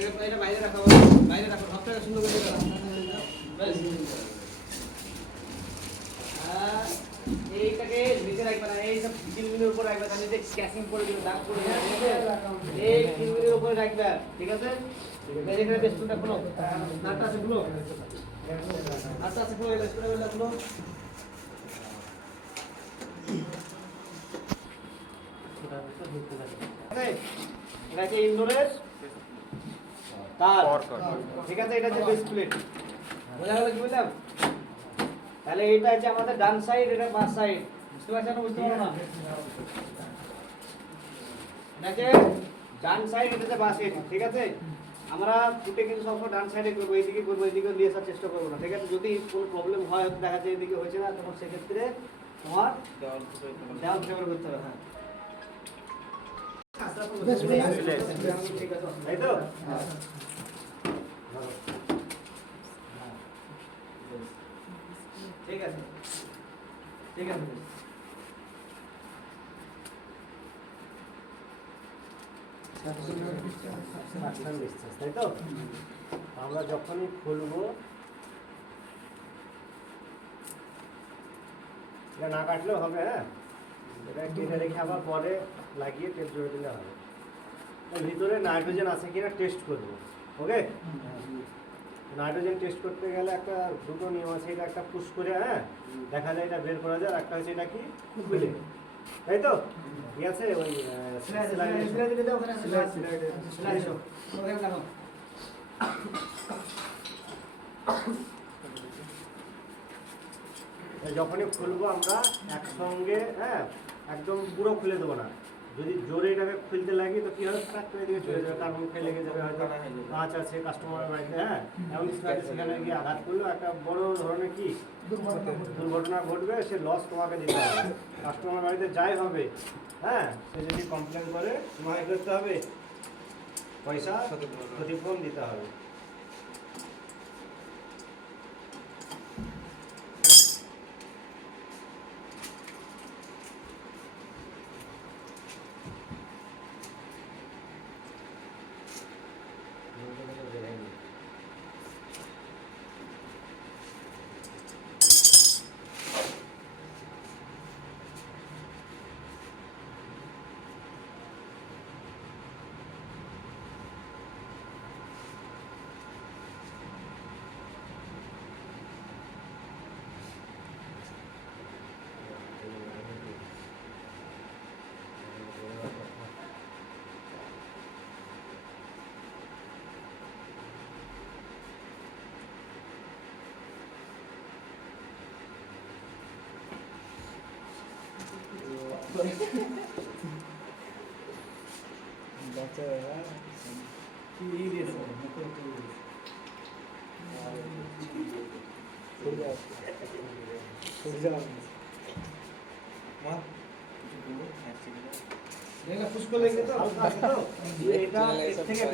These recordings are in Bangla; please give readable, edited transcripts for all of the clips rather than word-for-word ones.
এটা বাইরে রাখো, বাইরে রাখো, সবটাকে সুন্দর করে দাও। এইটাকে নিচে রাখবে না, এই সব কিলমিনের উপর রাখবে, তাহলে যে স্ক্যাচিং করে দিবে, দাগ করে দিবে, ঠিক আছে? এই কিলমিনের উপরে রাখবে, ঠিক আছে? এখানে বেস্টটা খুলো, নাটটা আছে খুলো, নাটটা আছে খুলো, এই বেস্টটা খুলো। এটা হচ্ছে ইনডোরের তার, ঠিক আছে? এটা হচ্ছে বেস প্লেট, বোঝা গেল কি বললাম? তাহলে এটা হচ্ছে আমাদের ডান সাইড, এটা বাম সাইড, বুঝতে পারছেন না? বুঝতে পারো না? এটা ডান সাইড, এটা হচ্ছে বাম সাইড, ঠিক আছে? আমরা ফুটে কিন্তু সবসময় ডান সাইডে করবো, এইদিকে করবো, এইদিকে নিয়ে আসার চেষ্টা করবো না, ঠিক আছে? যদি কোনো প্রবলেম হয়, দেখা যায় এদিকে হয়েছে না, তখন সেক্ষেত্রে তোমার দেওয়াল ফেভার করতে হবে। হ্যাঁ, তাই তো? ঠিক আছে, ঠিক আছে। তাই তো? আমরা যখনই খুলবো, এটা না কাটলেও হবে। হ্যাঁ, এটা কেটে রেখে আবার পরে লাগিয়ে টেপ জোড়ে দিলে হবে। ভিতরে নাইট্রোজেন আছে কিনা টেস্ট করবো। ওকে, নাইট্রোজেন টেস্ট করতে গেলে দুটো নিয়ম আছে। এটা একটা পুশ করে, হ্যাঁ, দেখা যায় এটা বের করা যায়, একটা হচ্ছে এটা কি খুলে, তাই তো? ঠিক আছে, ওই যখনই খুলবো আমরা একসঙ্গে, হ্যাঁ, একদম পুরো খুলে দেবো না। যদি জোরে এটাকে খুলতে লাগি তো কি হবে, ফ্যাক্ট করে দিকে চলে যাবে, তার মুখে লেগে যাবে, হয়তো কাঁচ আছে কাস্টমারের বাড়িতে, হ্যাঁ, এমন কিছু আছে, সেখানে গিয়ে আঘাত করলেও একটা বড় ধরনের কি দুর্ঘটনা ঘটবে, সে লস তোমাকে দিতে হবে। কাস্টমার বাড়িতে যাই হবে, হ্যাঁ, সে যদি কমপ্লেন করে তোমাকে করতে হবে, পয়সা ক্ষতিপূরণ দিতে হবে।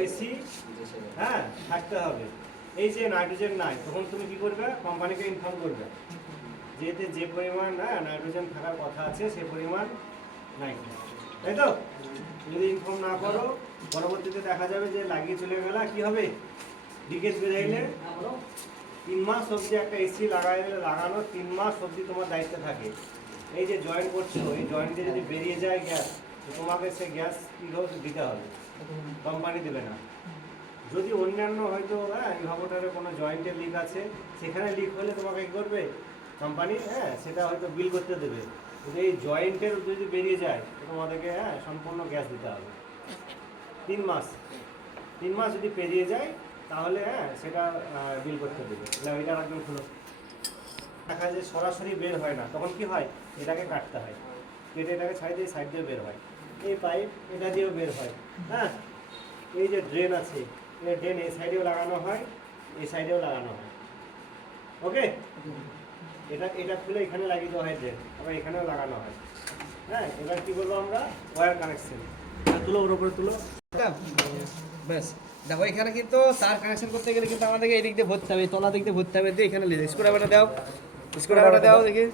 বেশি, হ্যাঁ, থাকতে হবে। এই যে নাইট্রোজেন নাই, তখন তুমি কি করবে, কোম্পানিকে ইনফর্ম করবে যে এতে যে পরিমাণ নাইট্রোজেন থাকার কথা আছে সে পরিমাণ নাই, তাই তো? যদি ইনফর্ম না করো, পরবর্তীতে দেখা যাবে যে লাগিয়ে চলে গেল, কি হবে, লিকেজ বেরাইলে 3 মাস অবধি একটা এসি লাগানো 3 মাস অবধি তোমার দায়িত্ব থাকে। এই যে জয়েন্ট করছো, এই জয়েন্টে যদি বেরিয়ে যায় গ্যাস, তো তোমাকে সে গ্যাস কী দিতে হবে, কোম্পানি দেবে না। যদি অন্যান্য হয়তো, হ্যাঁ, ইনভার্টারে কোনো জয়েন্টের লিক আছে, সেখানে লিক হলে তোমাকে কী করবে কোম্পানি, হ্যাঁ, সেটা হয়তো বিল করতে দেবে। কিন্তু এই জয়েন্টের যদি বেরিয়ে যায়, তো তোমাদেরকে, হ্যাঁ, সম্পূর্ণ গ্যাস দিতে হবে 3 মাস। 3 মাস যদি পেরিয়ে যায় তাহলে, হ্যাঁ, সেটা বিল করতে দেবে। এটা একদম খুলো, দেখা যায় সরাসরি বের হয় না, তখন কি হয়, এটাকে কাটতে হয়, কেটে এটাকে সাইড দিয়ে বের হয়। এই পাইপ এটা দিয়েও বের হয়, হ্যাঁ। এই যে ড্রেন আছে, এই ড্রেন এই সাইডেও লাগানো হয়, এই সাইডেও লাগানো হয়। ওকে, এটা খুলে এখানে লাগিয়ে দেওয়া হয় ড্রেন, আবার এখানেও লাগানো হয়। হ্যাঁ, এবার কি বলবো আমরা, ওয়্যার কানেকশন তুলো, ওর উপরে তুলো, ব্যাস। দেখো এখানে কিন্তু তার কানেকশন করতে গেলে কিন্তু আমাদেরকে এই দিক দিয়ে ভরতে হবে, তলা দিক দিয়ে ভরতে হবে। দিয়ে এখানে স্ক্রুড্রাইভারটা দাও, স্ক্রুড্রাইভারটা দাও দেখি।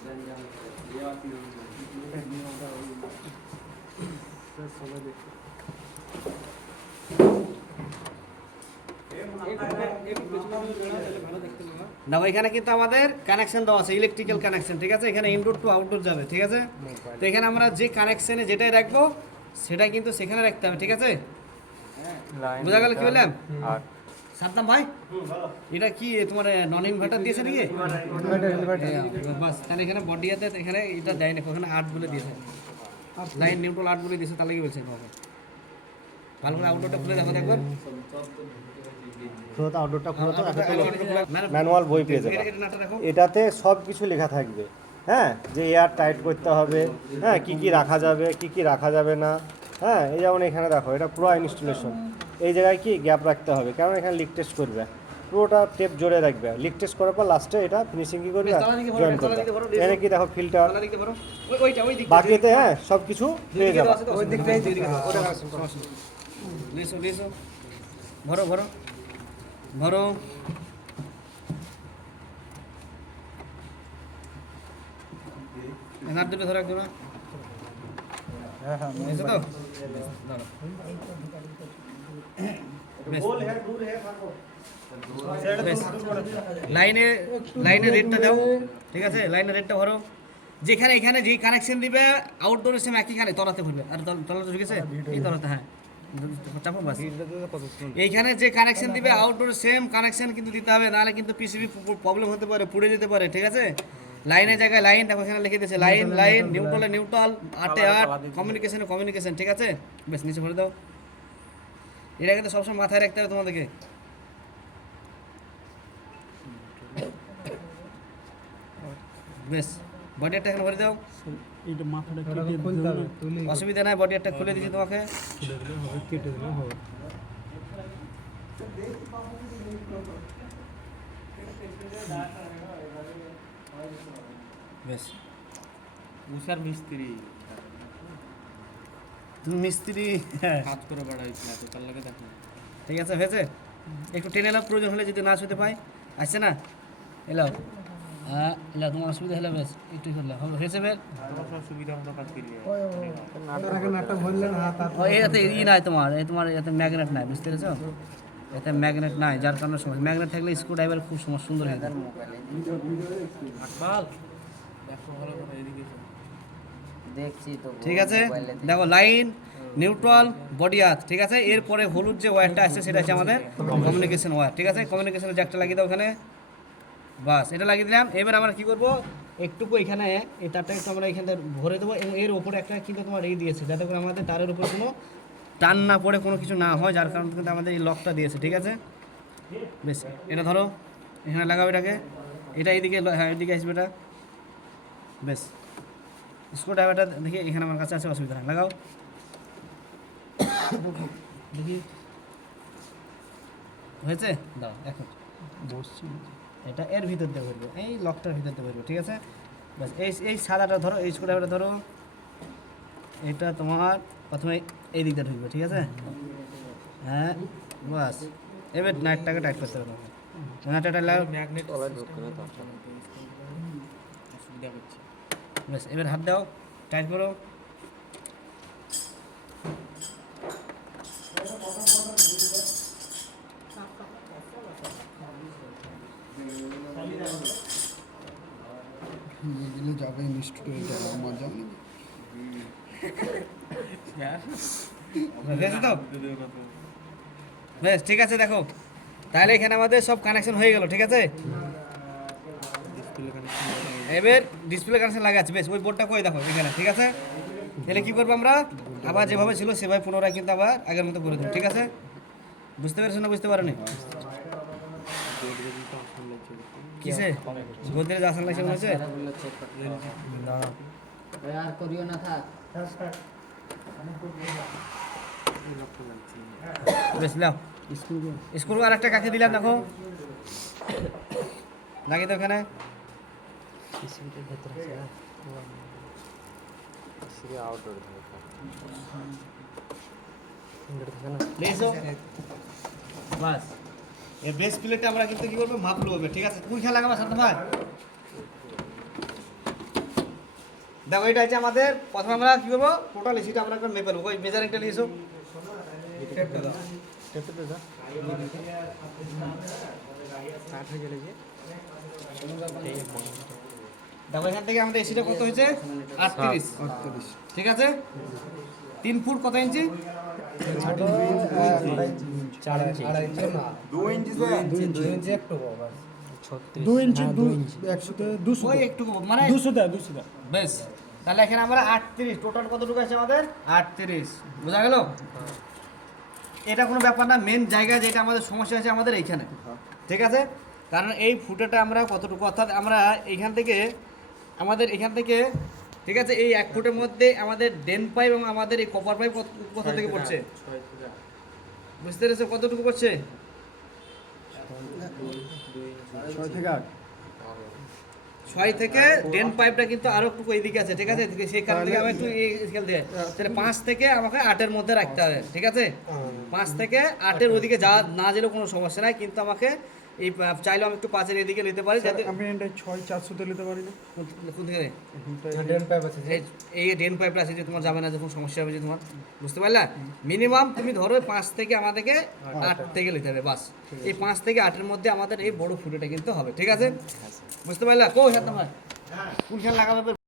না এখানে কিন্তু আমাদের কানেকশন দেওয়া আছে, ইলেকট্রিক্যাল কানেকশন, ঠিক আছে। এখানে ইনডোর টু আউটডোর যাবে, ঠিক আছে। তো এখানে আমরা যে কানেকশনে যেটাই রাখবো সেটা কিন্তু সেখানে রাখতে হবে, ঠিক আছে। বোঝা গেল কি বললাম? সাদ্দাম ভাই এটা কি তোমার নন ইনভার্টার দিয়েছে নাকি? বাস তাহলে এখানে বডি আছে, এখানে এটা দেয় না, ওখানে 8 বলে দিয়েছে, লাইন নিউট্রাল 8 বলে দিয়েছে, তাহলে কি বলছে বাবা? ভালো করে আউটডোরটা খুলে দেখো একবার। তো আউটডোরটা খুলে তো ম্যানুয়াল বই পেয়ে যাবে। এটাতে সব কিছু লেখা থাকবে, হ্যাঁ, যে এয়ার টাইট করতে হবে, হ্যাঁ, কি কি রাখা যাবে কি কি রাখা যাবে না, হ্যাঁ। এই যেমন এখানে দেখো, এটা পুরো ইনস্টলেশন। এই জায়গায় কি গ্যাপ রাখতে হবে, কারণ এখানে লিক টেস্ট করবে, পুরোটা টেপ জোরে রাখবে। লিক টেস্ট করার পর লাস্টে এটা ফিনিশিং কি করবে, জয়েন করবে। এখানে কি দেখো ফিল্টার বাকিতে, হ্যাঁ, সব কিছু পেয়ে যাবে। ওই দিকটাই ভরো ভরো ভরো। এনার দুটো ধরো একদম, এসে তো লাইনে লাইনে রেটটা দাও, ঠিক আছে। লাইনে রেটটা ভরো। যেখানে এখানে যেই কানেকশন দিবে আউটডোর সেম একইখানে তলাতে ভরবে। আর তলাতে ঢুকেছে এই তলাতে, হ্যাঁ চাপো বাস। এইখানে যে কানেকশন দিবে আউটডোর সেম কানেকশন কিন্তু দিতে হবে, নাহলে কিন্তু পিসিবি প্রবলেম হতে পারে, পুড়ে যেতে পারে, ঠিক আছে। লাইনের জায়গায় লাইন দেখো, এখানে লিখে দিয়েছে লাইন লাইন, নিউট্রালে নিউট্রাল, 8-এ 8, কমিউনিকেশনে কমিউনিকেশন, ঠিক আছে। বেশ নিচে ভরে দাও। এটা কিন্তু সবসময় মাথায় রাখতে হবে তোমাদেরকে। বেশ বডি একটা এখানে ভরে দাও। এটা মাথাটা কেটে খুলতে হবে, অসুবিধা নাই, বডি একটা খুলে দিচ্ছি তোমাকে। কেটে দিলে হবে। বেশ উষার মিস্ত্রি তুমি মিস্ত্রি, কাজ করে বেড়াইছিল তো তার লাগে দেখো। ঠিক আছে হয়েছে। একটু টেনে নাও, প্রয়োজন হলে যদি না শুতে পাই, আসছে না এলাও, এলা তোমার অসুবিধা হলে বেশ একটু করলে হয়েছে। বেশ সুবিধা মতো কাজ করলে নাটটা ভরলেন হাত হাত এতে ই নাই তোমার, এই তোমার এতে ম্যাগনেট নাই, বুঝতে পেরেছো? এতে ম্যাগনেট নাই, যার কারণে সমস্যা। ম্যাগনেট থাকলে স্ক্রু ড্রাইভার খুব সুন্দর হয়ে যায়। আকবাল দেখো ভালো করে এদিকে দেখছি তো ঠিক আছে, দেখো লাইন নিউট্রাল বডি আর্থ, ঠিক আছে। এরপরে হলুদ যে ওয়্যারটা আসছে সেটা হচ্ছে আমাদের কমিউনিকেশন ওয়্যার, ঠিক আছে। কমিউনিকেশনের জ্যাকটা লাগিয়ে দাও ওখানে, বাস এটা লাগিয়ে দিলাম। এবার আমরা কী করবো, একটুকু এখানে এই তারটা একটু আমরা এখানে ভরে দেবো, এবং এর ওপরে একটা কিন্তু তোমার এই দিয়েছে, যাতে করে আমাদের তারের উপর কোনো টান না পড়ে, কোনো কিছু না হয়, যার কারণে কিন্তু আমাদের এই লকটা দিয়েছে, ঠিক আছে। বেশ এটা ধরো, এখানে লাগাও এটাকে, এটা এইদিকে, হ্যাঁ এইদিকে আসবে এটা। বেশ স্ক্রু ড্রাইভারটা দেখি এখানে আমার কাছে আছে, অসুবিধা নেই, লাগাও দেখি হয়েছে। দাও এখন বসছি এটা এর ভিতর দিয়ে ভরবো, এই লকটার ভিতর দিয়ে ভরবো, ঠিক আছে। বাস এই সাদাটা ধরো, এই স্ক্রু ড্রাইভারটা ধরো, এটা তোমার প্রথমে এই দিকটা ঢুকবে, ঠিক আছে। হ্যাঁ বাস এবার নাটটাকে টাইট করতে হবে তোমাকে, নাটটা লাগাও। ম্যাগনেট অসুবিধা করছে। বাস এবার হাত দাও, টাইট করো। দিলে যাবে ইনস্টিটিউটে যাবে, মজা নেবে। হয়েছে তো? বেশ ঠিক আছে, দেখো তাহলে এখানে আমাদের সব কানেকশন হয়ে গেল, ঠিক আছে। এবার ডিসপ্লে কানেকশন লাগাচ্ছি, বেশ ওই বোর্ডটা করে দেখো এখানে, ঠিক আছে। তাহলে কী করবো আমরা, আবার যেভাবে ছিল সেভাবে পুনরায় কিন্তু আবার আগের মতো করে দেবো, ঠিক আছে। বুঝতে পেরেছো না বুঝতে পারোনি? কিসে গোদরেজ আসান লাগছে মনে হচ্ছে? আর করিও না থাক। বেশ নাও, স্ক্রু আর একটা কাকে দিলাম দেখো, লাগিয়ে দাও এখানে। বাস এই বেস প্লেটটা আমরা কিন্তু কি করবো, মাপ লবে, ঠিক আছে। কোন খেলা লাগাবো সাথে ভাই, দেখো এটা হচ্ছে আমাদের, প্রথমে আমরা কি করবো, টোটাল এসিটা আমরা মেপে নেবো। ওই মেজারিংটা নিয়ে এসো, দেখো এখান থেকে আমাদের এসিটা কত হয়েছে 38, 38 ঠিক আছে। 3 ফুট কত ইঞ্চি? 2 ইঞ্চি 100 200 ওই একটু মানে 200 বেশ, তাহলে এখানে আমরা 38, টোটাল কতটুকু আছে আমাদের 38, বোঝা গেল? এটা কোনো ব্যাপার না, মেন জায়গা যেটা আমাদের সমস্যা আছে আমাদের এইখানে, ঠিক আছে। কারণ এই ফুটেটা আমরা কতটুকু, অর্থাৎ আমরা এইখান থেকে আমাদের এখান থেকে, ঠিক আছে, এই 1 ফুটের মধ্যে আমাদের ড্রেন পাইপ এবং আমাদের এই কপার পাইপ কোথা থেকে পড়ছে, বুঝতে পেরেছো কতটুকু পড়ছে? 6 থেকে 8 6 থেকে ড্রেন পাইপটা কিন্তু আরো একটু এইদিকে আছে, ঠিক আছে, সেই কারণ থেকে আমি একটু এই স্কেল দিয়ে, তাহলে 5 থেকে আমাকে 8-এর মধ্যে রাখতে হবে, ঠিক আছে। 5 থেকে 8-এর ওদিকে যা না গেলেও কোনো সমস্যা নাই, কিন্তু আমাকে এই চাইলেও আমি একটু 5-এর এদিকে নিতে পারি, যাতে আমি এটা 6-400 তে নিতে পারি না কোন থেকে ড্রেন পাইপ আছে এই ড্রেন পাইপটা আছে যে তোমার যাবে না, যখন সমস্যা হবে যে তোমার, বুঝতে পারলা? মিনিমাম তুমি ধরো 5 থেকে আমাদেরকে 8 থেকে নিতে হবে, বাস। এই 5 থেকে 8-এর মধ্যে আমাদের এই বড় ফুটোটা কিন্তু হবে, ঠিক আছে, বুঝতে পারলা? কো সাথে তোমার কোন খেয়াল লাগাবে